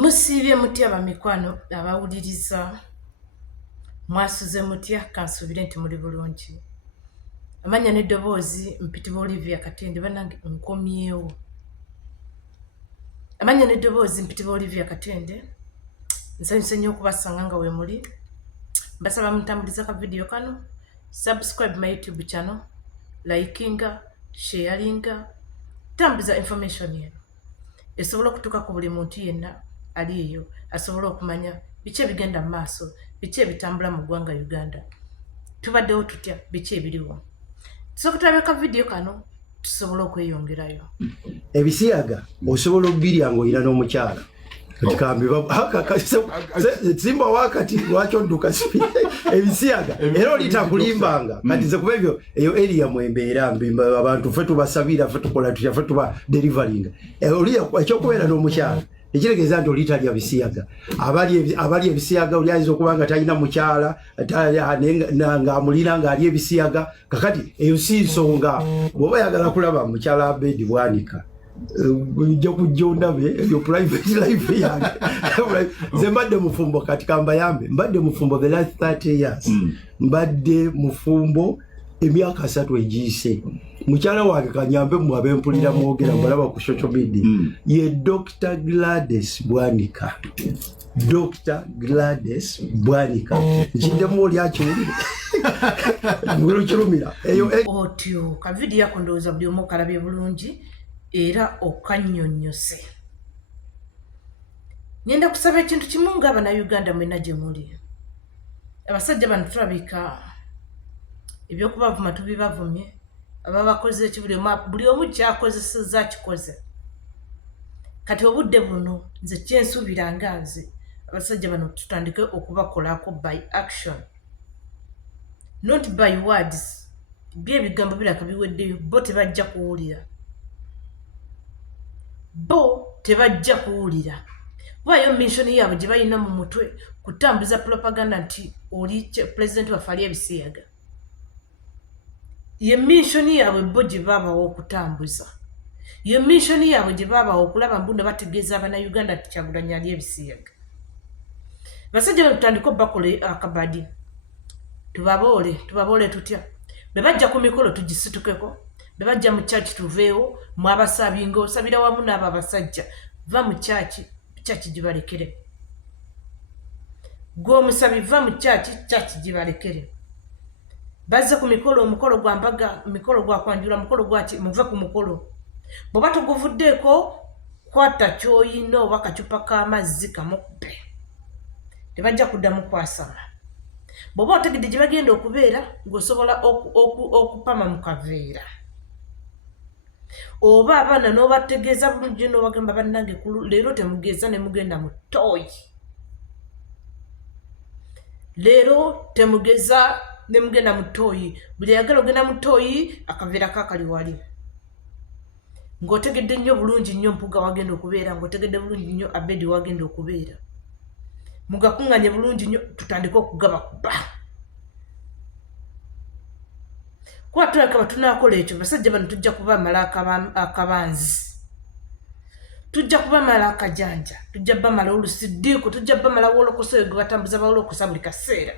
Musiibye mutya bamikwano abawuliriza mwasuze mutya kansubire nti muli bulungi amanya n'eddoboozi mpitibwa Olivia Katende bannange nkomyewo amanya n'eddoboozi mpitibwa Olivia Katende nsanyuse nnyo okubasanga nga we muli mbasaba mutambuliza ka video kano subscribe my YouTube channel likinga sharinga tambuliza information yeno esobola okutuuka ku buli muntu yenna ali eyo asobola okumanya biki ebigenda mu maaso biki ebitambula mu ggwanga Uganda tubaddewo tutya biki ebiriwo tusooka tulabeka video kano tusobola okweyongerayo ebisiyaga osobola okubirya ng'oyina n'omukyala simba wakati lwaki odduka ebisiyaga era olitakulimbanga kati nze kuba ebyo eyo area mwembeera abantu ffe tubasabira ffe tukola tutya ffe tuba deliveringa ekyokubeera n'omukyala ekitegeeza nti olitalya bisiyaga abali ebisiyaga oli ayinza okuba nga talina mukyala ng'amulina ng'ali ebisiyaga kakati eyo si nsonga bw'oba oyagala kulaba mukyala Abedi Bwanika ujja kujja ondabe eyo private life yange nze mbadde mufumbo kati kambayambe mbadde mufumbo the last 30 years mbadde mufumbo emyaka 3 egiyise mukyala wange kanyambe mu abempulira mwogera mbalaba ku social media ye Dr. Gladys Bwanika Dr. Gladys Bwanika nkiddemu oli akiwulire kirumira eyo otyo ka video yako ndowooza buli omu okalabye bulungi era okannyonnyose ngenda kusaba ekintu kimu ng'Abannayuganda mwenna gye muli abasajja bano tulabika ebyokubavuma tubibavumye aba bakoze eki buli omu kyakozesezza kikoze kati obudde buno nze kyensuubira nga nze abasajja bano tutandike okubakolako by action not by words byebigambo biraka biweddeyo bo tebajja kuwulira waayo mishoni yaabwe gye balina mu mutwe kutambuza propaganda nti oli president waffe ali ebisiyaga ye mishoni yaabwe bo gye baabawo okutambuza ye mishoni yaabwe gye baabawo okulaba mbuno bategeeza Abannayuganda nti Kyagulanyi ali ebisiyaga basajja bano tutandika obakole akabadi tubaboole tutya be bajja ku mikolo tugisitukeko bebajja mu church tuveewo mwabasabinga osabira wamu n'abo abasajja va mu church gibalekere gw'omusabi va mu church gibalekere bazze ku mikolo omukolo gwa mbaga mikolo gwa kwanjula mukolo gwaki muve ku mukolo bw'oba toguvuddeeko kwata kyoyina oba kacupa k'amazzi kamukube tebajja kuddamu kwasama bw'oba otegedde gye bagenda okubeera ng'osobola okupama mu kaveera oba abaana n'obategeeza bulungi n'obagamba bannange leero temugeeza ne mugenda mu ttooyi leero temugeeza ne mugenda mu ttooyi buli ayagala ogenda mu ttooyi akaveera kakali wali ng'otegedde nnyo bulungi nnyo Mpuga wagenda okubeera ng'otegedde bulungi nnyo Abedi wagenda okubeera mugakuŋŋanye bulungi nnyo tutandike okugabakuba kuba tulabika batunaakola ekyo basajja bano tujja kubamala akabanzi tujja kubamala akajanja tujja bamala olusiddiiko tujja bamala wolokoso gwe batambuza bawolokosa buli kaseera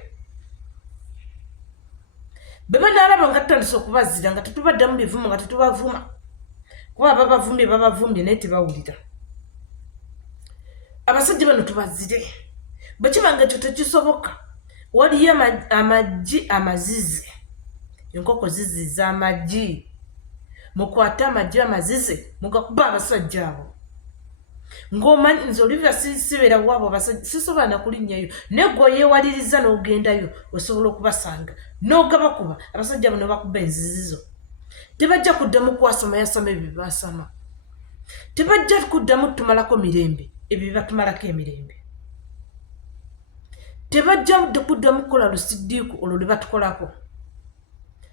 be banaalaba nga tutandise okubazira nga tetubaddamu bivumo nga tetubavuma kuba babavumbye naye tebawulira abasajja bano tubazire bwe kiba nga ekyo tekisoboka waliyo amaggi amazize enkoko ziziza amaggi mukwate amaggi amazize mugakuba abasajja abo ng'omanyi nze Olivia sibeera waabo abasajja sisobola nakulinnyayo naye gwe yeewaliriza n'ogendayo osobola okubasanga n'ogabakuba abasajja bano bakuba enzizizo tebajja kuddamu kwasama yasama ebyo bibasama tebajja kuddamu tumalako mirembe ebyo bibatumalako emirembe tebajja kuddamu kukola lusiddiiko olwo lwe batukolako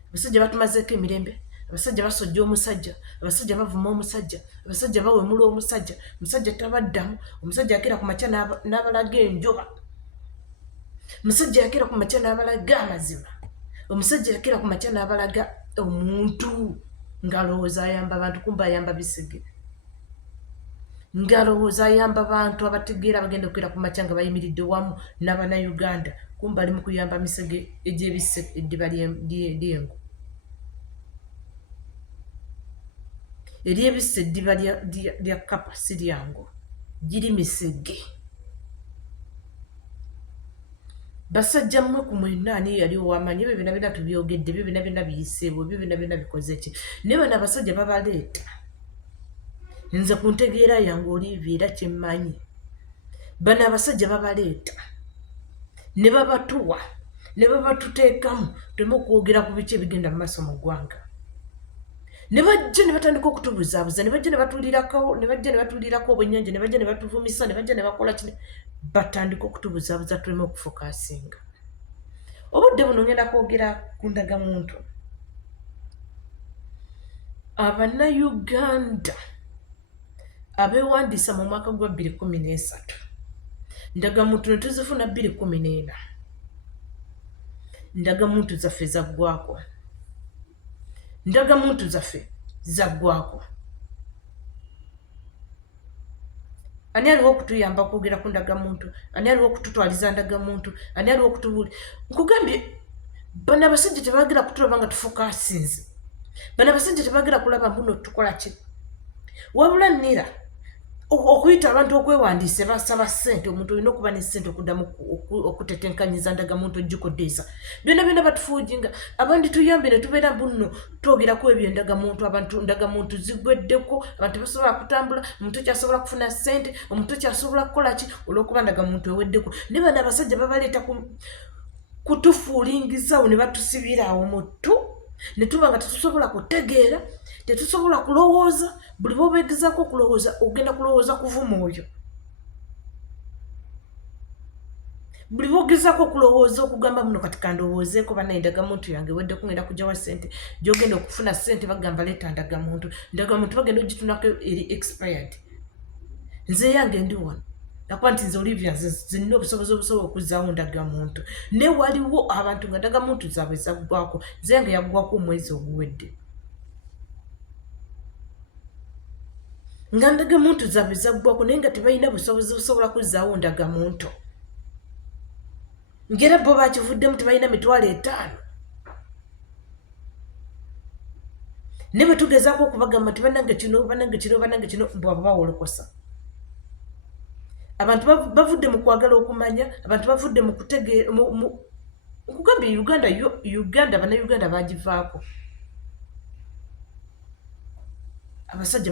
abasajja batumazeeko emirembe abasajja basojja omusajja abasajja bavuma omusajja abasajja bawemula omusajja omusajja tabaddamu omusajja yakera ku makya n'abalaga enjoba omusajja yakera ku makya n'abalaga amazima omusajja yakera ku makya n'abalaga omuntu ng'alowooza ayamba abantu kumba ayamba bisige ngalowooza ayamba bantu abategeera bagenda okuera ku makya nga bayimiridde wamu n'Abannayuganda kumba ali mu kuyamba misege egy'ebisse eddiba ly'engo eryebisse eddiba lya Kapa si lyango giri misege. Basajja mmwe ku mwenna ani yali owamanyi ebyo byonna byonna tubyogedde ebyo byonna byonna biyiseewo ebyo byonna byonna bikoze ki naye bano abasajja babaleeta nze ku ntegeera yange Olivia era kyemmanyi bano abasajja babaleeta ne babatuwa ne babatuteekamu tuleme okwogera ku biki ebigenda mu maaso mu ggwanga ne bajja ne batandika okutubuzaabuza ne bajja ne batuulirako obwennyanja ne bajja ne batuvumisa ne bajja ne bakola kino batandika okutubuzaabuza tuleme okufokasinga. Obudde buno ngenda kwogera ku ndagamuntu. Abannayuganda abeewandiisa mu mwaka gwa 2013 ndagamuntu ne tuzifuna 2014 ndagamuntu zaffe zaggwako ndagamuntu zaffe zaggwako. Ani aliwo okutuyamba kwogera ku ndagamuntu? Ani aliwo okututwaliza ndagamuntu? Ani aliwo okutubuuli? Nkugambye bano abasajja tebaagala kutulaba nga tufokasinze. Bano abasajja tebaagala kulaba mbuno tukola ki. Wabula nnira okuyita abantu okwewandiise basaba ssente. Omuntu olina okuba ne ssente okuddamu okutetenkanyiza ndagamuntu ogikodeeza. Byonna byonna batufuujinga. Abandi tuyambe ne tubeera mbuno twogerako ebyo ndagamuntu. Abantu ndagamuntu zigweddeko. Abantu basobola kutambula. Omuntu kyasobola kufuna ssente. Omuntu kyasobola kukola ki olw'okuba ndagamuntu eweddeko. Ne bano abasajja babaleeta kutufuulingizawo ne batusibira awo mu ttu ne tuba nga tetusobola kutegeera, tetusobola kulowooza. Buli bw'obeegezaako okulowooza ogenda kulowooza kuvuma oyo. Buli bw'ogezaako okulowooza okugamba muno kati kandowoozeeko bannaye ndagamuntu yange ewedde kungenda kugyawa ssente gy'ogenda okufuna ssente bagamba leeta ndagamuntu. Ndagamuntu bagenda ogitunako eri expired. Nze yange ndi wano nakuba nti nze Olivia nze nina obusobozi obusobola okuzzaawo ndagamuntu. Ne waliwo abantu nga ndagamuntu zaabwe zaggwako. Nze yange yaggwako omwezi oguwedde. Nga ndagamuntu zaabwe zaggwako naye nga tebalina busobozi busobola kuzzaawo ndagamuntu. Ngera bo bakivuddemu tebalina $5,000. Ne bwe tugezaako okubagamba nti bannange kino mbwaba bawolokosa. Abantu bavudde mu kwagala okumanya, abantu bavudde mu kutegeera nkugambye Uganda bannayuganda bagivaako. Abasajja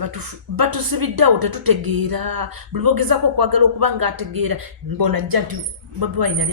batusibiddeawo tetutegeera. Buli boogezaako okwagala okuba ng'ategeera mbona ajja nti Bobi Wine